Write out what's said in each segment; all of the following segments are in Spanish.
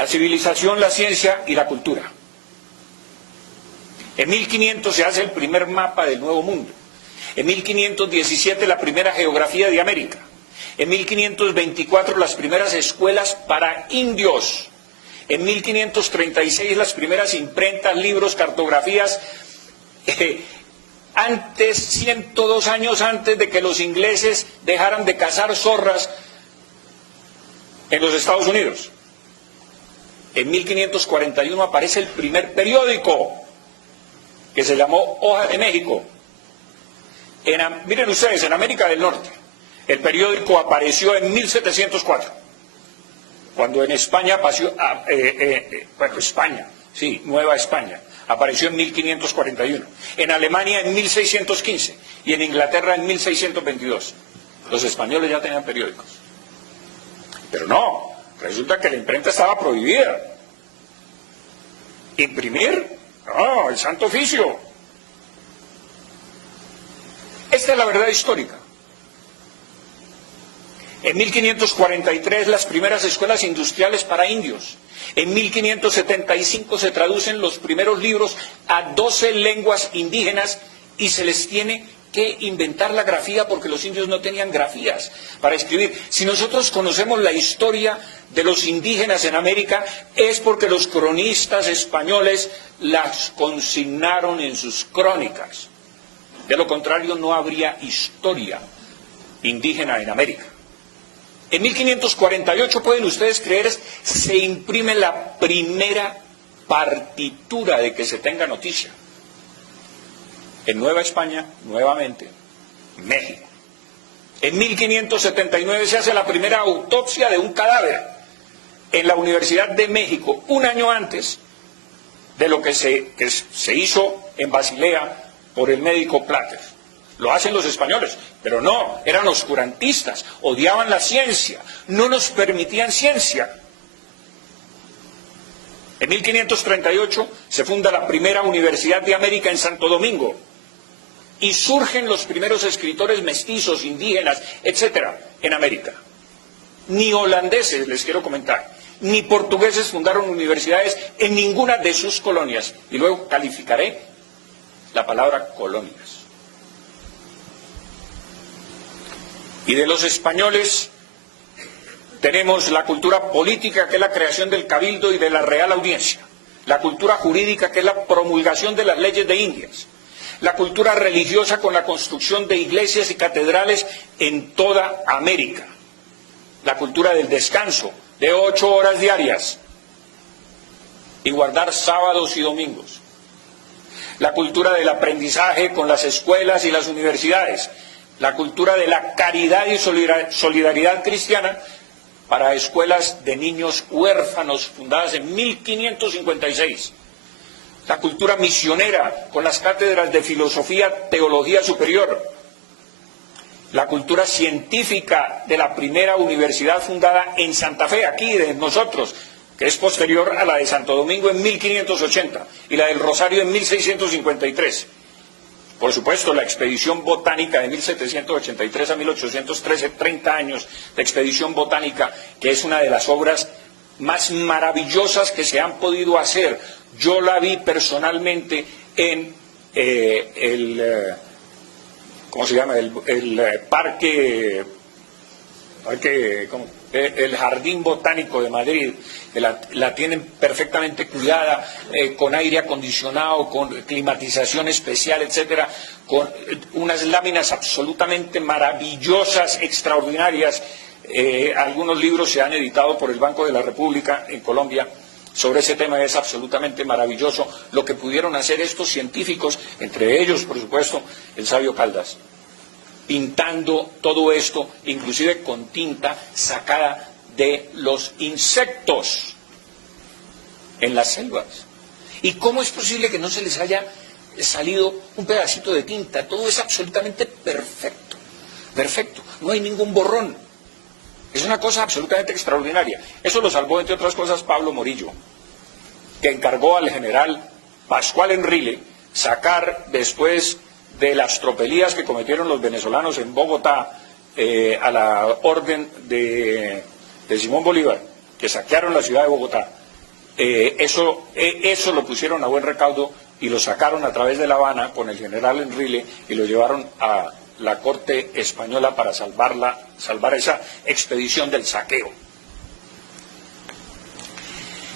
La civilización, la ciencia y la cultura. En 1500 se hace el primer mapa del Nuevo Mundo. En 1517 la primera geografía de América. En 1524 las primeras escuelas para indios. En 1536 las primeras imprentas, libros, cartografías. Antes, 102 años antes de que los ingleses dejaran de cazar zorras en los Estados Unidos. En 1541 aparece el primer periódico, que se llamó Hoja de México. Miren ustedes, en América del Norte, el periódico apareció en 1704, cuando en España Nueva España, apareció en 1541, en Alemania en 1615 y en Inglaterra en 1622. Los españoles ya tenían periódicos. Pero no, resulta que la imprenta estaba prohibida. ¿Imprimir? No, el santo oficio. Esta es la verdad histórica. En 1543 las primeras escuelas industriales para indios. En 1575 se traducen los primeros libros a 12 lenguas indígenas y se les tiene que inventar la grafía porque los indios no tenían grafías para escribir. Si nosotros conocemos la historia de los indígenas en América es porque los cronistas españoles las consignaron en sus crónicas. De lo contrario no habría historia indígena en América. En 1548, pueden ustedes creer, se imprime la primera partitura de que se tenga noticia. En Nueva España, nuevamente, México. En 1579 se hace la primera autopsia de un cadáver en la Universidad de México, un año antes de lo que se hizo en Basilea por el médico Plater. Lo hacen los españoles, pero no, eran oscurantistas, odiaban la ciencia, no nos permitían ciencia. En 1538 se funda la primera Universidad de América en Santo Domingo y surgen los primeros escritores mestizos, indígenas, etcétera, en América. Ni holandeses, les quiero comentar, ni portugueses fundaron universidades en ninguna de sus colonias. Y luego calificaré la palabra colonias. Y de los españoles tenemos la cultura política, que es la creación del cabildo y de la real audiencia. La cultura jurídica, que es la promulgación de las leyes de Indias. La cultura religiosa, con la construcción de iglesias y catedrales en toda América. La cultura del descanso, de 8 horas diarias. Y guardar sábados y domingos. La cultura del aprendizaje con las escuelas y las universidades. La cultura de la caridad y solidaridad cristiana para escuelas de niños huérfanos fundadas en 1556. La cultura misionera con las cátedras de filosofía, teología superior. La cultura científica de la primera universidad fundada en Santa Fe, aquí de nosotros, que es posterior a la de Santo Domingo en 1580 y la del Rosario en 1653. Por supuesto, la expedición botánica de 1783 a 1813, 30 años de expedición botánica, que es una de las obras más maravillosas que se han podido hacer. Yo la vi personalmente en ¿cómo se llama? El parque, el Jardín Botánico de Madrid, que la tienen perfectamente cuidada, con aire acondicionado, con climatización especial, etcétera, con unas láminas absolutamente maravillosas, extraordinarias. Algunos libros se han editado por el Banco de la República en Colombia sobre ese tema. Es absolutamente maravilloso lo que pudieron hacer estos científicos, entre ellos, por supuesto, el sabio Caldas, pintando todo esto, inclusive con tinta sacada de los insectos en las selvas. ¿Y cómo es posible que no se les haya salido un pedacito de tinta? Todo es absolutamente perfecto, perfecto, no hay ningún borrón. Es una cosa absolutamente extraordinaria. Eso lo salvó, entre otras cosas, Pablo Morillo, que encargó al general Pascual Enrile sacar, después de las tropelías que cometieron los venezolanos en Bogotá, a la orden de Simón Bolívar, que saquearon la ciudad de Bogotá, eso lo pusieron a buen recaudo y lo sacaron a través de La Habana con el general Enrile y lo llevaron a la corte española para salvar esa expedición del saqueo.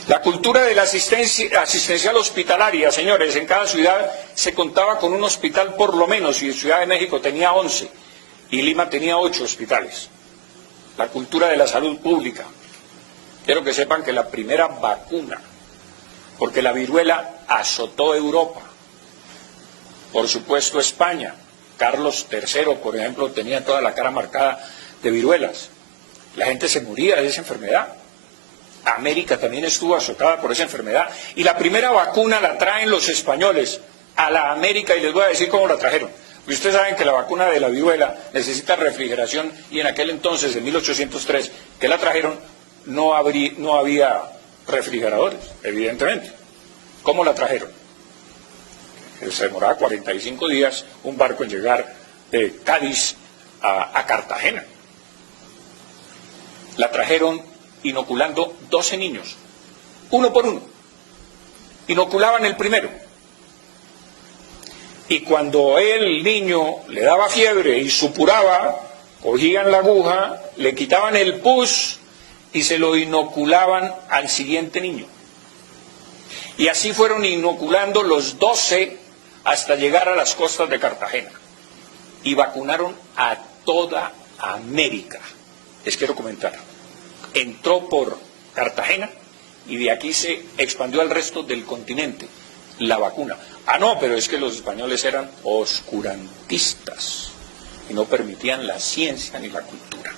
La cultura de la asistencial hospitalaria, señores, en cada ciudad se contaba con un hospital por lo menos, y Ciudad de México tenía 11 y Lima tenía 8 hospitales. La cultura de la salud pública. Quiero que sepan que la primera vacuna, porque la viruela azotó Europa, por supuesto España, Carlos III, por ejemplo, tenía toda la cara marcada de viruelas. La gente se moría de esa enfermedad. América también estuvo azotada por esa enfermedad. Y la primera vacuna la traen los españoles a la América, y les voy a decir cómo la trajeron. Ustedes saben que la vacuna de la viruela necesita refrigeración, y en aquel entonces, en 1803, que la trajeron, no había refrigeradores, evidentemente. ¿Cómo la trajeron? Se demoraba 45 días un barco en llegar de Cádiz a Cartagena. La trajeron inoculando 12 niños, uno por uno. Inoculaban el primero. Y cuando el niño le daba fiebre y supuraba, cogían la aguja, le quitaban el pus y se lo inoculaban al siguiente niño. Y así fueron inoculando los 12 hasta llegar a las costas de Cartagena. Y vacunaron a toda América. Les quiero comentar. Entró por Cartagena y de aquí se expandió al resto del continente la vacuna. Ah, no, pero es que los españoles eran oscurantistas y no permitían la ciencia ni la cultura.